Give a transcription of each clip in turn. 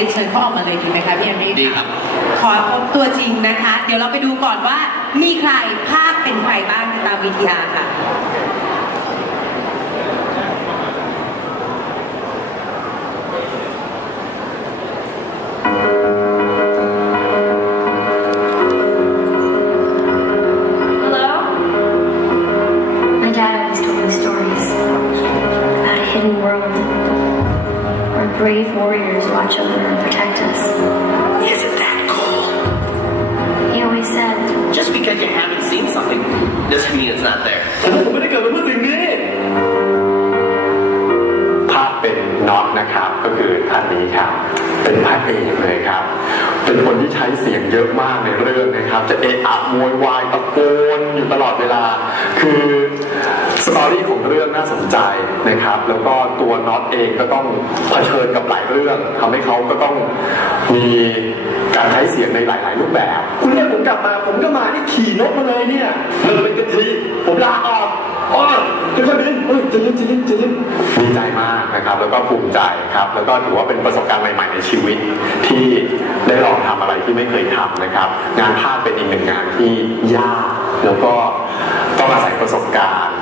รียนเชิญเขาออกมาเลยดีไหมคะพี่แอนนี่ดีครับ ขอพบตัวจริงนะคะ เดี๋ยวเราไปดูก่อนว่ามีใครภาคเป็นใครบ้างตามวิทยาค่ะ warriors watch over and protect us. Isn't that cool? He always said, Just because you haven't seen something doesn't mean it's not there. ผมไม่ได้เกิดมาเพื่อสิ่งนี้ภาพเป็นน็อตนะครับ ก็คือท่านนี้ครับ เป็นพระเอกเลยครับ เป็นคนที่ใช้เสียงเยอะมากในเรื่องนะครับ จะเอะอะโวยวายตะโกนอยู่ตลอดเวลา คือ สตอรี่ของเรื่องน่าสนใจนะครับ แล้วก็ตัวน็อตเองก็ต้องเผชิญกับหลายเรื่องทำให้เขาก็ต้องมีการใช้เสียงในหลาย ๆ รูปแบบ คุณเรียกผมกลับมาผมก็มาที่ขี่นกมาเลยเนี่ยเธอเป็นกะทิผมลาออกอ๋อจะก็ดิ้นเฮ้ยจะลิ้นจะลิ้นจะลิ้นดีใจมากนะครับ แล้วก็ภูมิใจครับ แล้วก็ถือว่าเป็นประสบการณ์ใหม่ ๆ ในชีวิต ที่ได้ลองทำอะไรที่ไม่เคยทำนะครับ งานภาพเป็นอีกหนึ่งงานที่ยาก แล้วก็ต้องอาศัยประสบการณ์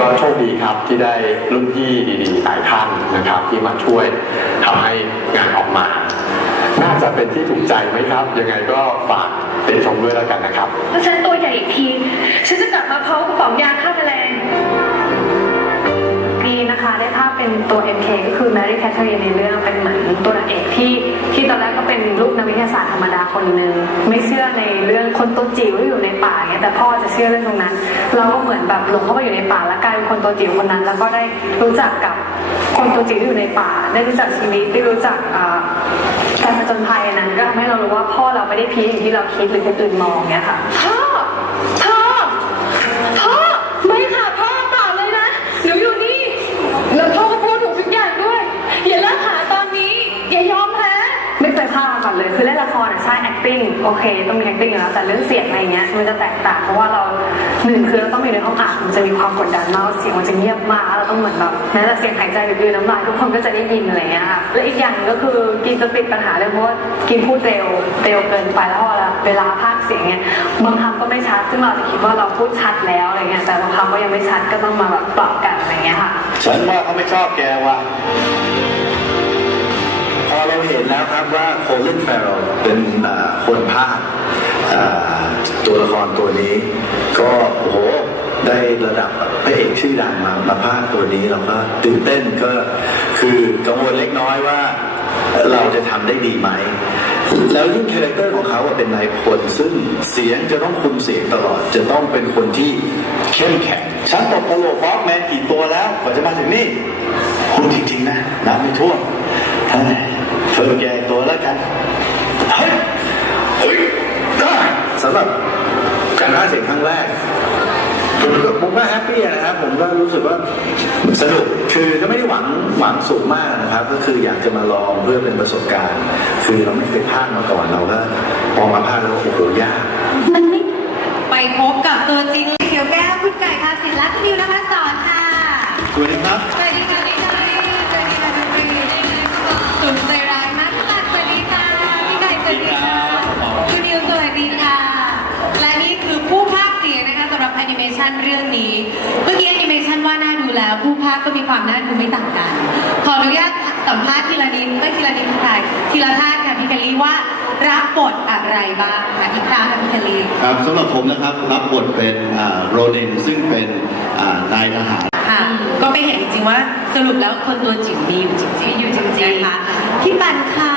ก็โชคดีครับที่ได้รุ่นพี่ดีๆหลายท่านนะครับ ที่มาช่วยทำให้งานออกมา น่าจะเป็นที่ถูกใจไหมครับ ยังไงก็ฝากติดชมด้วยแล้วกันนะครับถ้าฉันตัวใหญ่อีกทีฉันจะกลับมาพร้อมกระป๋องยาฆ่าแมลงนี่นะคะได้ภาพเป็นตัว MK ก็คือ Mary Catherine ในเรื่องเป็นเหมือนตัวนางเอกที่ ลูกนักวิทยาศาสตร์ธรรมดาคนหนึ่งไม่เชื่อในเรื่องคนตัวจิ๋วที่อยู่ในป่าเงี้ยแต่พ่อจะเชื่อเรื่องตรงนั้น เราก็เหมือนแบบหลงเข้าไปอยู่ในป่าแล้วกลายเป็นคนตัวจิ๋วคนนั้น แล้วก็ได้รู้จักกับคนตัวจิ๋วที่อยู่ในป่า ได้รู้จักชีวิตได้รู้จักการผจญภัยนั้นก็ทำให้เรารู้ว่าพ่อเราไม่ได้พีอย่างที่เราคิดหรือคนอื่นมองเงี้ยค่ะพ่อพ่อพ่อไม่ค่ะพ่อเปล่าเลยนะหนูอยู่นี่แล้วพ่อาดมาก่อนเลยคือเล่นละครอะใช่ acting โอเค ต้องมี acting อยู่แล้วแต่เรื่องเสียงอะไรเงี้ยมันจะแตกต่างเพราะว่าเราหนึ่งคือเราต้องอยู่ในห้องอัดมันจะมีความกดดันมากเสียงมันจะเงียบมากเราต้องเหมือนแบบแม้แต่เสียงหายใจหรือยืนน้ำลายทุกคนก็จะได้ยินอะไรเงี้ยค่ะและอีกอย่างก็คือกินจะติดปัญหาเรื่องเพราะว่ากินพูดเร็วเร็วเกินไปแล้วพอเวลาพากเสียงเนี่ยบางคำก็ไม่ชัดซึ่งเราจะคิดว่าเราพูดชัดแล้วอะไรเงี้ยแต่บางคำก็ยังไม่ชัดก็ต้องมาแบบปรับกันอะไรเงี้ยค่ะฉันว่าเขาไม่ชอบแกว่ะ เราเห็นแล้วครับว่าโคลินแฟร์เป็นคนภาคตัวละครตัวนี้ ก็โอ้โหได้ระดับพระเอกชื่อดังมามาภาคตัวนี้เราก็ตื่นเต้นก็คือกังวลเล็กน้อยว่าเราจะทำได้ดีไหม แล้วยิ่งคาแรคเตอร์ของเขาเป็นนายพลซึ่งเสียงจะต้องคุมเสียงตลอด จะต้องเป็นคนที่ เข้มแข็งฉันตบกระโหลกบล็อกแมนกี่ตัวแล้วกว่าจะมาถึงนี่พูดจริง ๆ นะน้ำไม่ท่วมเฮ้ยเธอแกตัวแล้วกันเฮ้ยเฮ้ยสำหรับการพาเสียงครั้งแรกผมก็ผมก็แฮปปี้นะครับ ผมก็รู้สึกว่าสนุกคือก็ไม่ได้หวังหวังสูงมากนะครับ ก็คืออยากจะมาลองเพื่อเป็นประสบการณ์ คือเราไม่เคยพากย์มาก่อนเราก็พอมาพากย์แล้วโอ้โหยากมันไม่ไปพบกับตัวจริง แก้วคุณไก่ภาสินและคุณนิวนะคะสอนค่ะสวัสดีครับ สวัสดีค่ะพี่ไก่สวัสดีค่ะคุณปีสุดใจร้ายมากค่ะสวัสดีค่ะพี่ไก่สวัสดีค่ะคุณนิวสวัสดีค่ะ และนี่คือผู้พากย์เสียงนะคะสำหรับแอนิเมชันเรื่องนี้เมื่อกี้แอนิเมชันว่าน่าดูแล้วผู้พากย์ก็มีความน่าดูไม่ต่างกัน ขออนุญาตสัมภาษณ์ทีละนิดไม่ทีละนิดค่ะทีละท่านค่ะพี่แคลรี่ว่า รับบทอะไรบ้างคะอีกครั้งค่ะพี่แคลรี่ครับสำหรับผมนะครับรับบทเป็นอ่าโรนินซึ่งเป็นอ่านายทหาร ค่ะ ก็ไปเห็นจริงๆว่าสรุปแล้วคนตัวจิ๋วมีอยู่จริงๆอยู่จริงๆนะคะพี่ปันคะ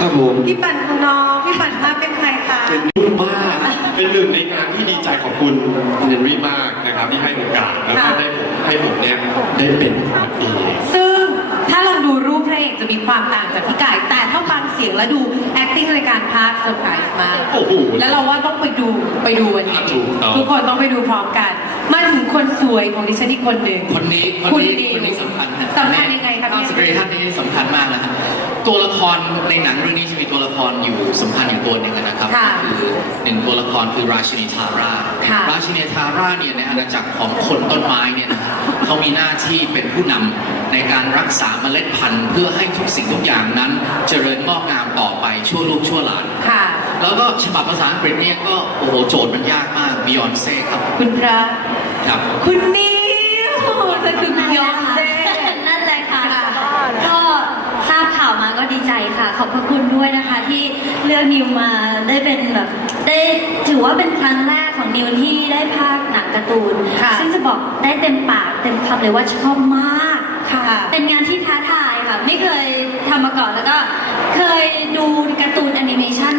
ครับผม พี่ปันของน้องพี่ปันภาพเป็นใครคะเป็นรุ่นมาก เป็นหนึ่งในงานที่ดีใจขอบคุณคุณเฮนรี่มากนะครับที่ให้โอกาสแล้วก็ได้ผมให้ผมเนี่ยได้เป็นคนดีซึ่งถ้าลองดูรูปพระเอกจะมีความต่างจากพี่ไก่แต่ถ้าฟังเสียงแล้วดู acting ในการพากย์เซอร์ไพรส์มาก โอ้โห แล้วเราว่าต้องไปดูไปดูวันนี้ถูกต้องทุกคนต้องไปดูพร้อมกัน มาถึงคนสวยของดิฉันอีกคนหนึ่งคนนี้คุคนณนี้นิวคนนี้สำคัญนะสำคัญยังไงคะพี่สตรีท่านนี้สำคัญมากนะฮะตัวละครในหนังเรื่องนี้จะมีตัวละครอยู่สำคัญอยู่ตัวหนึ่งนะครับค่ะก็คือหนึ่งตัวละครคือราชินีทาร่าค่ะราชินีทาร่าเนี่ยในอาณาจักรของคนต้นไม้เนี่ยนะฮะเขามีหน้าที่เป็นผู้นำ ในการรักษาเมล็ดพันธุ์ เพื่อให้ทุกสิ่งทุกอย่างนั้น เจริญงอกงามต่อไปชั่วลูกชั่วหลานค่ะ แล้วก็ฉบับภาษาอังกฤษเนี่ยก็โอ้โหโจทย์มันยากมากบิยอนเซ่ครับคุณพระครับคุณนิวจะคือบิยอนเซ่นั่นแหละค่ะค่ะก็ทราบข่าวมาก็ดีใจค่ะ ขอบพระคุณด้วยนะคะที่เลือกนิวมาได้เป็นแบบได้ถือว่าเป็นครั้งแรกของนิวที่ได้ภาคหนังการ์ตูนค่ะซึ่งจะบอกได้เต็มปากเต็มคำเลยว่าชอบมาก ค่ะ เป็นงานที่ท้าทายค่ะ ไม่เคยทำมาก่อนแล้วก็เคยดูการ์ตูนแอนิเมชัน